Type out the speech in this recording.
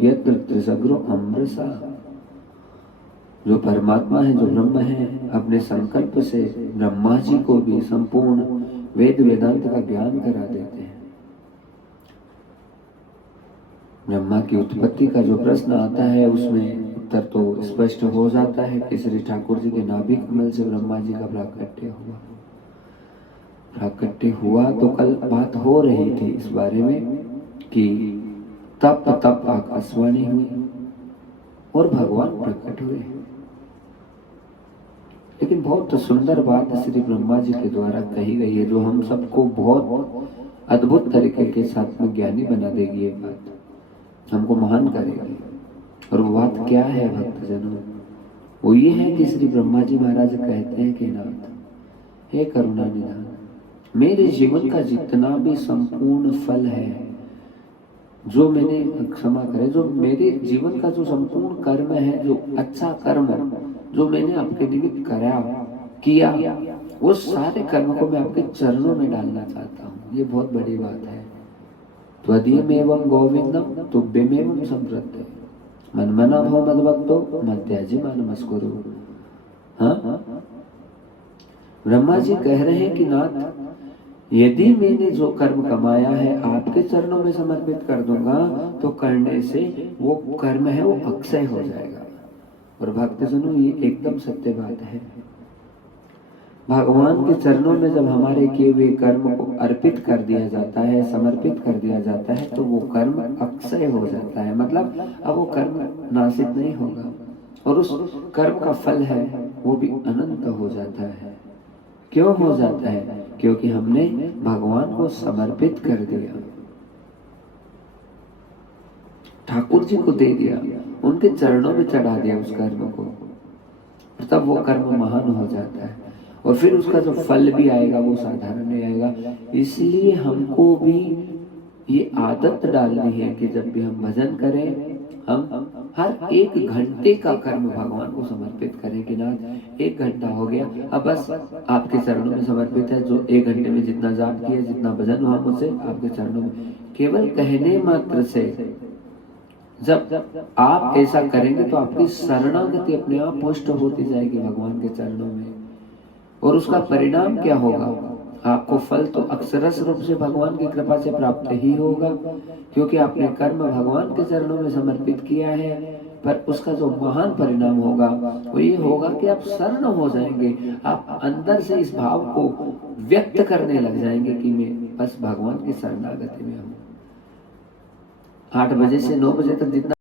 यत्र त्रिसग्रो अमृसा, जो परमात्मा है, जो ब्रह्म है, अपने संकल्प से ब्रह्मा जी को भी संपूर्ण वेद वेदांत का ज्ञान करा देते हैं। ब्रह्मा की उत्पत्ति का जो प्रश्न आता है उसमें उत्तर तो स्पष्ट हो जाता है कि श्री ठाकुर जी के नाभि कमल से ब्रह्मा जी का प्राकट्य हुआ। तो कल बात हो रही थी इस बारे में कि तप आकाशवाणी हुई और भगवान प्रकट हुए। लेकिन बहुत सुंदर बात श्री ब्रह्मा जी के द्वारा कही गई है, जो हम सबको बहुत अद्भुत तरीके के साथ में ज्ञानी बना देगी। ये बात हमको महान करेगी। और वो बात क्या है भक्तजनों? वो ये है कि श्री ब्रह्मा जी महाराज कहते हैं कि नाथ, हे करुणा निधान, मेरे जीवन का जितना भी संपूर्ण फल है, जो मैंने क्षमा करे, जो मेरे जीवन का जो संपूर्ण कर्म है, जो अच्छा कर्म जो मैंने आपके निमित्त किया, वो सारे कर्म को मैं आपके चरणों में डालना चाहता हूँ। ये बहुत बड़ी बात है। त्वदीयमेवं गोविंदम तुभ्यमेवं संप्रत्य मन्मना भव मद्भक्तो मध्याजी मानमस्कुरु। हाँ, ब्रह्मा जी कह रहे हैं कि नाथ, यदि मैंने जो कर्म कमाया है आपके चरणों में समर्पित कर दूंगा तो करने से वो कर्म है वो अक्षय हो जाएगा। और भक्तजनों, ये एकदम सत्य बात है। भगवान के चरणों में जब हमारे किए हुए कर्म को अर्पित कर दिया जाता है, समर्पित कर दिया जाता है, तो वो कर्म अक्षय हो जाता है। मतलब अब वो कर्म नाशित नहीं होगा और उस कर्म का फल है वो भी अनंत हो जाता है। क्यों हो जाता है? क्योंकि हमने भगवान को समर्पित कर दिया, ठाकुर जी को दे दिया, उनके चरणों में चढ़ा दिया उस कर्म को, तब वो कर्म महान हो जाता है। और फिर उसका जो फल भी आएगा वो साधारण नहीं आएगा। इसलिए हमको भी ये आदत डालनी है कि जब भी हम भजन करें, हम हर एक घंटे का कर्म भगवान को समर्पित करें कि ना, 1 घंटा हो गया, अब बस आपके चरणों में समर्पित है। जो 1 घंटे में जितना जाप किया, जितना भजन हुआ मुझसे, आपके चरणों में। केवल कहने मात्र से जब आप ऐसा करेंगे तो आपकी शरणागति अपने आप पुष्ट होती जाएगी भगवान के चरणों में। और उसका परिणाम क्या होगा? आपको फल तो अक्षरश रूप से भगवान की कृपा से प्राप्त ही होगा, क्योंकि आपने कर्म भगवान के चरणों में समर्पित किया है। पर उसका जो महान परिणाम होगा वो ये होगा कि आप शरण हो जाएंगे। आप अंदर से इस भाव को व्यक्त करने लग जाएंगे कि मैं बस भगवान की शरणागति में हूँ। 8 बजे से 9 बजे तक जितना